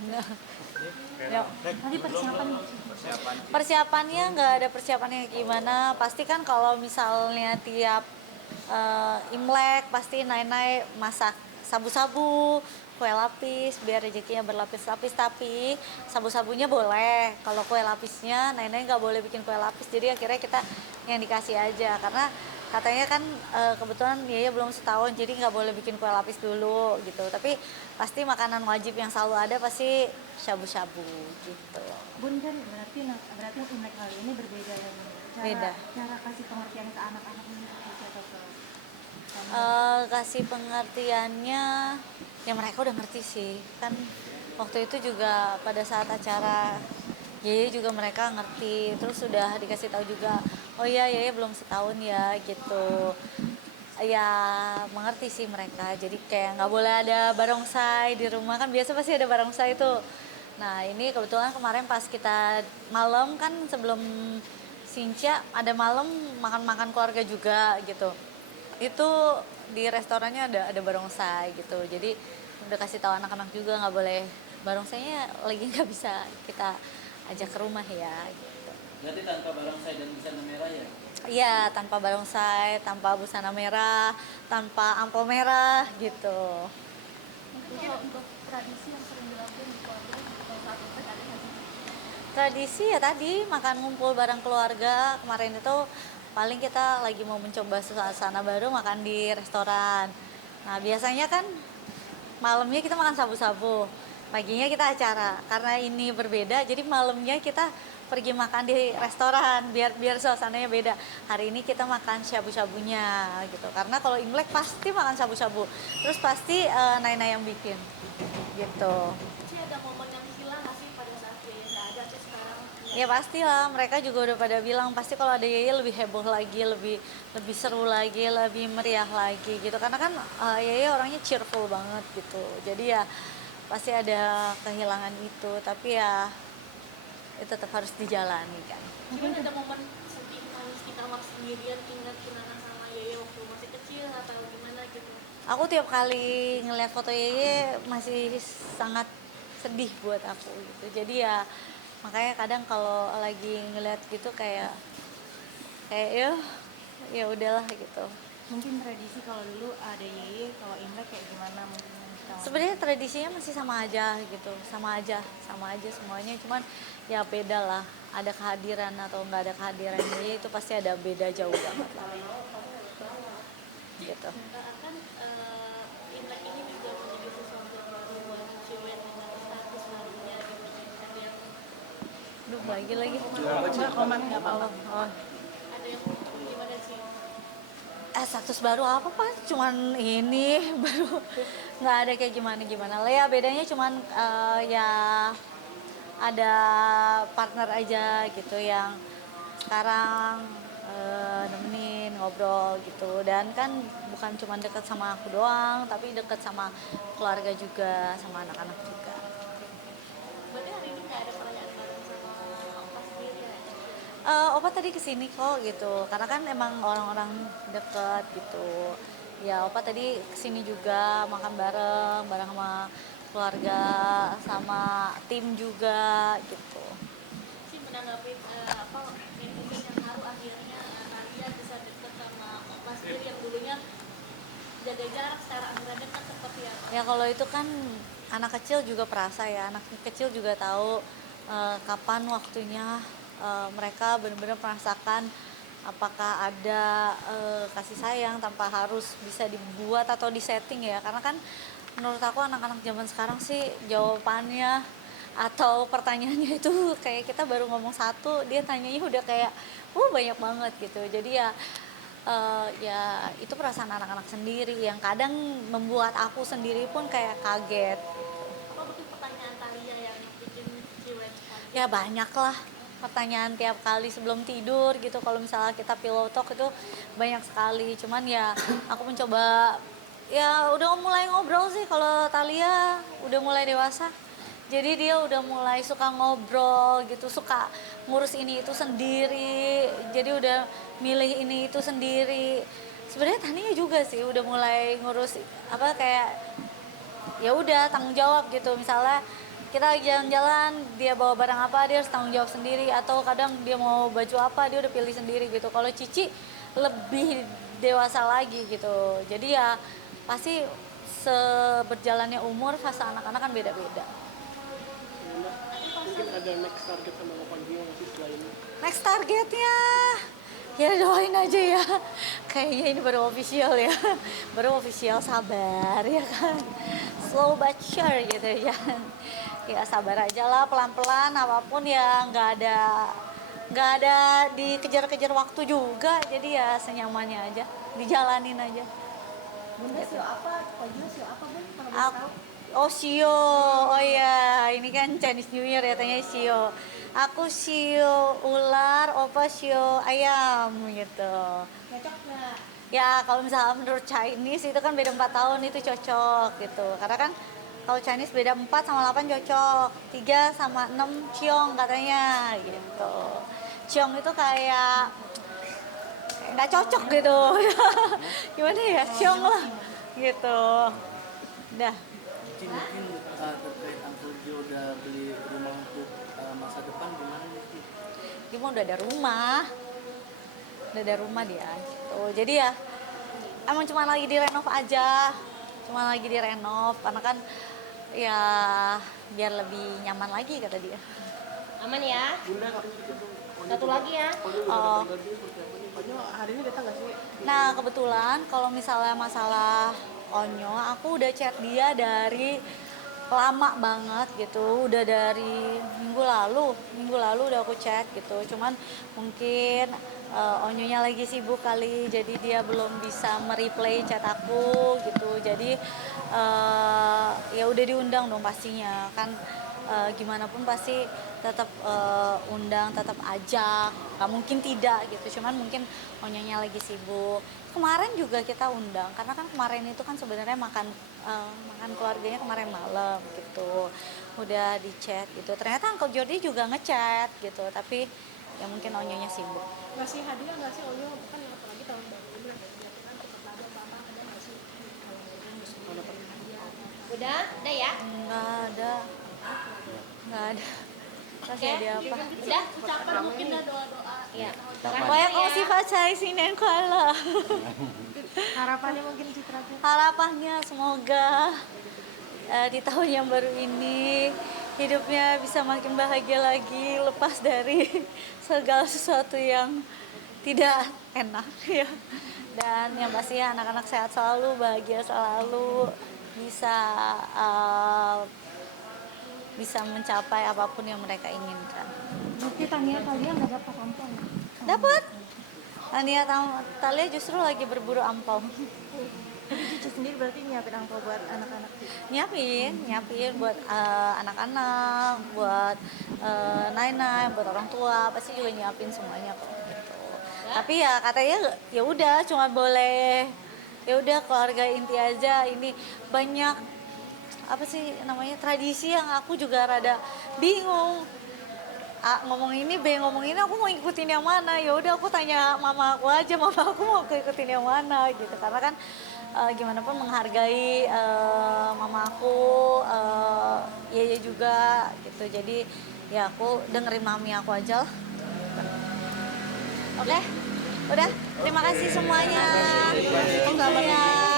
Nah, ya. Tadi Persiapannya nggak ada persiapannya gimana. Pasti kan kalau misalnya tiap Imlek pasti Nai masak sabu-sabu, kue lapis biar rezekinya berlapis-lapis. Tapi sabu-sabunya boleh. Kalau kue lapisnya Nai nggak boleh bikin kue lapis. Jadi akhirnya kita yang dikasih aja karena katanya kan kebetulan Yaya belum setahun jadi nggak boleh bikin kue lapis dulu gitu. Tapi pasti makanan wajib yang selalu ada pasti shabu-shabu gitu. Bun, kan berarti Imlek kali ini berbeda ya Bun. Beda. Cara kasih pengertian ke anak-anak ini atau ke Kasih pengertiannya ya mereka udah ngerti sih kan waktu itu juga pada saat acara Yeye juga mereka ngerti terus sudah dikasih tahu juga oh iya Yeye belum setahun ya gitu ya mengerti sih mereka jadi kayak nggak boleh ada barongsai di rumah kan biasa pasti ada barongsai itu. Nah ini kebetulan kemarin pas kita malam kan sebelum Sinca ada malam makan-makan keluarga juga gitu itu di restorannya ada barongsai gitu jadi udah kasih tahu anak-anak juga nggak boleh barongsainya lagi nggak bisa kita ajak ke rumah ya gitu. Berarti tanpa barongsai dan busana merah ya? Iya tanpa barongsai tanpa busana merah tanpa ampau merah gitu. mungkin kalau untuk tradisi yang sering dilakukan di keluarga atau saat Imlek ada nggak sih? Tradisi ya tadi makan ngumpul bareng keluarga kemarin itu paling kita lagi mau mencoba suasana baru makan di restoran. Nah biasanya kan malamnya kita makan sabu-sabu, paginya kita acara. Karena ini berbeda, jadi malamnya kita pergi makan di restoran biar suasananya beda. Hari ini kita makan shabu-shabunya gitu. Karena kalau Imlek pasti makan shabu-shabu. Terus pasti Naina yang bikin gitu. Sih ada momen yang hilang nggak sih pada saat Yaya nggak ada terus sekarang? Ya pastilah, mereka juga udah pada bilang pasti kalau ada Yeye lebih heboh lagi, lebih seru lagi, lebih meriah lagi gitu. Karena kan Yeye orangnya cheerful banget gitu. Jadi ya pasti ada kehilangan itu, tapi ya itu tetap harus dijalani kan. Mungkin ada momen sedih nangis di kamar sendirian ingat kenangan sama Yaya waktu masih kecil atau gimana gitu? Aku tiap kali ngeliat foto Yeye masih sangat sedih buat aku gitu. Jadi ya makanya kadang kalau lagi ngeliat gitu kayak ya udahlah gitu. Mungkin tradisi kalau dulu ada Yeye, kalau Imlek kayak gimana mungkin? Sebenarnya tradisinya masih sama aja gitu, sama aja semuanya. Cuman ya beda lah, ada kehadiran atau nggak ada kehadiran Yeye itu pasti ada beda jauh banget lah. Gitu. Kan Imlek ini juga menjadi sesuatu yang baru buat cewek dengan status barunya gitu. Ada yang Duh lagi. komen nggak apa-apa. Oh. Ada yang gimana sih? Status baru apa pak? Cuman ini baru nggak ada kayak gimana lah ya bedanya cuman ya ada partner aja gitu yang sekarang nemenin ngobrol gitu dan kan bukan cuma deket sama aku doang tapi deket sama keluarga juga sama anak-anak juga. Berarti hari ini nggak ada perayaan bareng sama Opa sendiri ya? Opa tadi kesini kok gitu karena kan emang orang-orang deket gitu ya Opa tadi kesini juga makan bareng sama keluarga sama tim juga gitu. Sih menanggapi apa netizen yang haru akhirnya Nadia bisa deket sama Opa sendiri yang dulunya jaga jarak secara akhirnya kan seperti apa? Ya kalau itu kan anak kecil juga perasa ya anak kecil juga tahu kapan waktunya mereka benar-benar merasakan apakah ada kasih sayang tanpa harus bisa dibuat atau disetting ya karena kan menurut aku anak-anak zaman sekarang sih jawabannya atau pertanyaannya itu kayak kita baru ngomong satu dia tanyanya udah kayak banyak banget gitu jadi ya itu perasaan anak-anak sendiri yang kadang membuat aku sendiri pun kayak kaget. Apa mungkin pertanyaan Talia yang bikin ciwet kaget? Ya banyak lah pertanyaan tiap kali sebelum tidur gitu kalau misalnya kita pillow talk itu banyak sekali cuman ya aku mencoba ya udah mulai ngobrol sih kalau Talia udah mulai dewasa jadi dia udah mulai suka ngobrol gitu suka ngurus ini itu sendiri jadi udah milih ini itu sendiri sebenarnya Tania juga sih udah mulai ngurus apa kayak ya udah tanggung jawab gitu. Misalnya kita lagi jalan-jalan, dia bawa barang apa, dia harus tanggung jawab sendiri. Atau kadang dia mau baju apa, dia udah pilih sendiri gitu. Kalau Cici lebih dewasa lagi gitu. Jadi ya pasti seberjalannya umur, fase anak-anak kan beda-beda. Mungkin ada next target sama Opan Bio masih setelah ini. Next targetnya ya doain aja ya, kayaknya ini baru official ya, baru official, sabar ya kan, slow but sure gitu ya, ya sabar aja lah, pelan-pelan, apapun ya nggak ada dikejar-kejar waktu juga, jadi ya senyamannya aja, dijalanin aja. Bunda sio apa? Ojo sio apa Bun? Kalau boleh tahu. Oh Shio, oh ya ini kan Chinese New Year ya, tanya Shio. Aku Shio ular, opa Shio ayam gitu. Cocok nggak? Ya kalau misalnya menurut Chinese itu kan beda 4 tahun, itu cocok gitu. Karena kan kalau Chinese beda 4 sama 8 cocok, 3 sama 6 ciong katanya gitu. Ciong itu kayak nggak cocok gitu. Gimana ya, ciong lah gitu. Udah. Mungkin terkait Uncle Joe udah beli rumah untuk masa depan gimana nih? Dia mau udah ada rumah dia gitu. Jadi ya emang cuma lagi direnov aja, cuma lagi direnov karena kan ya biar lebih nyaman lagi kata dia. Aman ya? Bunda sedikit dong. Satu lagi ya. Ojo udah Oh. datang gaji seperti apa nih? Ojo hari ini datang nggak sih? Nah kebetulan kalau misalnya masalah Onyo, aku udah chat dia dari lama banget gitu, udah dari minggu lalu udah aku chat gitu. Cuman mungkin Onyonya lagi sibuk kali, jadi dia belum bisa mereplay chat aku gitu. Jadi ya udah diundang dong pastinya kan. Gimana pun pasti tetap undang, tetap ajak, nggak mungkin tidak gitu, cuman mungkin Onyonya lagi sibuk. Kemarin juga kita undang karena kan kemarin itu kan sebenarnya makan keluarganya kemarin malam gitu, udah di chat gitu, ternyata Uncle Jordi juga ngechat gitu, tapi ya mungkin Onyonya sibuk. Ngasih hadiah nggak sih Oyo? Kan apalagi tahun baru ini lah, biasanya kan cepet lagi apa ada nggak sih? Udah ya? Nggak ada kasih hadiah apa. Udah, ucapan mungkin dah doa-doa. Iya. Pokoknya kau sih pacai sinen kuala. Harapannya mungkin Citra. Harapannya semoga di tahun yang baru ini hidupnya bisa makin bahagia lagi, lepas dari segala sesuatu yang tidak enak ya. Dan yang pasti anak-anak sehat selalu, bahagia selalu, bisa mencapai apapun yang mereka inginkan. Berarti Tania kalian nggak dapat ampau? Dapat. Tania Talia justru lagi berburu ampau. Jadi Cici sendiri berarti nyiapin ampau buat anak-anak? Nyiapin buat anak-anak, buat Nainai, buat orang tua, pasti juga nyiapin semuanya kok gitu. Tapi ya katanya ya udah cuma boleh, ya udah keluarga inti aja. Ini banyak apa sih namanya tradisi yang aku juga rada bingung. Ngomong ini ngomong ini, aku mau ikutin yang mana? Ya udah aku tanya mama aku aja, mama aku mau ikutin yang mana gitu, karena kan gimana pun menghargai mama aku, Yeye juga gitu, jadi ya aku dengerin mami aku aja lah. Oke, udah, terima kasih semuanya. Iya.